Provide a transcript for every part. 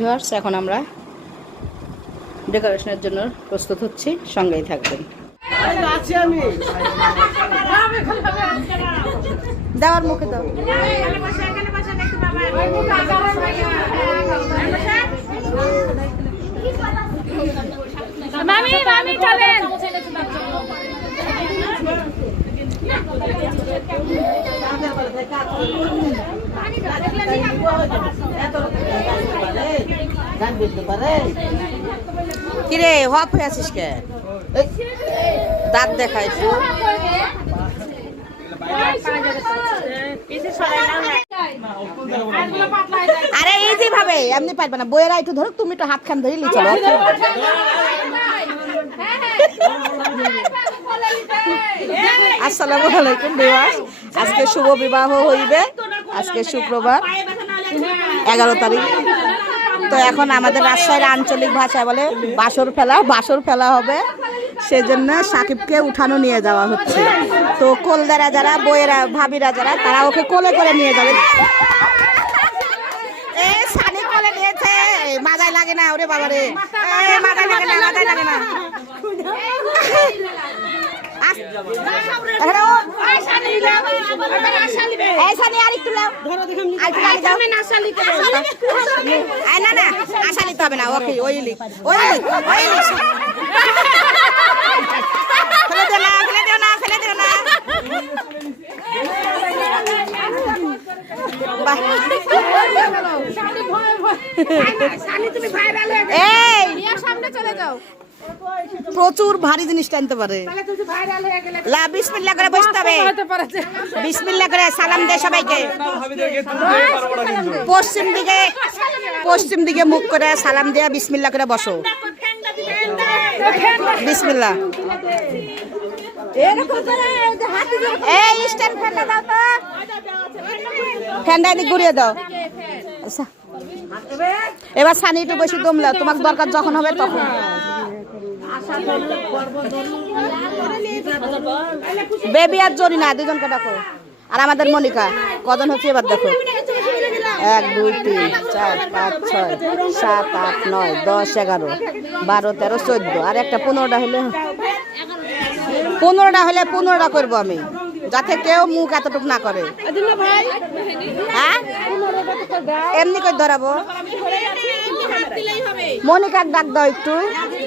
Viewers এখন আমরা ডেকোরেশনের জন্য প্রস্তুত হচ্ছি। সঙ্গেই থাকবেন। দেওয়ার মুখে দাও। মামি মামি চলেন। গান বলতে পারে কিরে হপ হয়ে আছিস কে? দাঁত দেখাইছো। আরে ইজি ভাবে, এমনি পারবে না। বইয়েরা একটু ধরো তুমি একটু হাত খান ধরে চলো আসসালামু আলাইকুম বিবাস আজকে শুভ বিবাহ হইবে। আজকে শুক্রবার। এগারো তারিখ। তো এখন আমাদের রাজশাহীর আঞ্চলিক ভাষায় বলে বাসর ফেলা বাসর ফেলা হবে। সেজন্য সাকিবকে উঠানো নিয়ে যাওয়া হচ্ছে। তো কোলদারা যারা, বইয়েরা, ভাবিরা যারা, তারা ওকে কোলে করে নিয়ে যাবে। সানি নিয়েছে। লাগে না, ওরে বাবা রে লাগে না মাথায় লাগে না। এই সানি আর একটু লাও। আরেকটু লাগে যাও। আয় না না। আশা নিতে হবে না ওকে ওই লিখ ওই লিখ ওই লিখ। ফেলে দিও না ফেলে দিও না ফেলে দিও না। এই। সামনে চলে যাও। প্রচুর ভারী জিনিস টানতে পারে। লা বিসমিল্লাহ করে বসতে হবে। বিসমিল্লাহ করে সালাম দে সবাইকে। পশ্চিম দিকে পশ্চিম দিকে মুখ করে সালাম দেয়া বিসমিল্লাহ করে বসো। বিসমিল্লাহ। এই স্ট্যান্ড ফ্যানটা দাও তো। ফ্যানটা এদিক ঘুরিয়ে দাও। আচ্ছা। এবার সানি একটু বেশি দমলা তোমার দরকার যখন হবে তখন। বেবি আর জরি না, দুজনকে দেখো। আর আমাদের মনিকা, কজন হচ্ছে এবার দেখো। এক, দুই, তিন, চার, পাঁচ, ছয়, সাত, আট, নয়, দশ, এগারো, বারো, তেরো, চোদ্দ। আর একটা পনেরোটা হলে পনেরোটা হলে পনেরোটা করব আমি, যাতে কেউ মুখ এতটুকু না করে। হ্যাঁ? এমনি করে ধরাবো। মনিকার ডাক দাও একটু।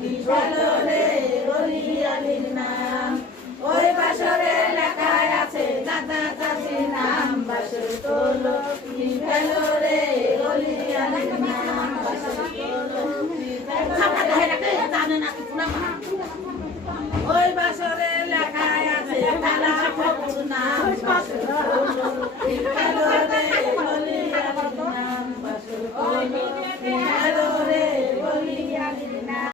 বিফলরে বলিয়া নাম ওই বাসরে লেখা আছে দাদা চাষি নাম বাসর। তোলো বিফলরে বলিয়া নাম ওই বাসরে লেখা আছে দাদা নাম বাসর তোলো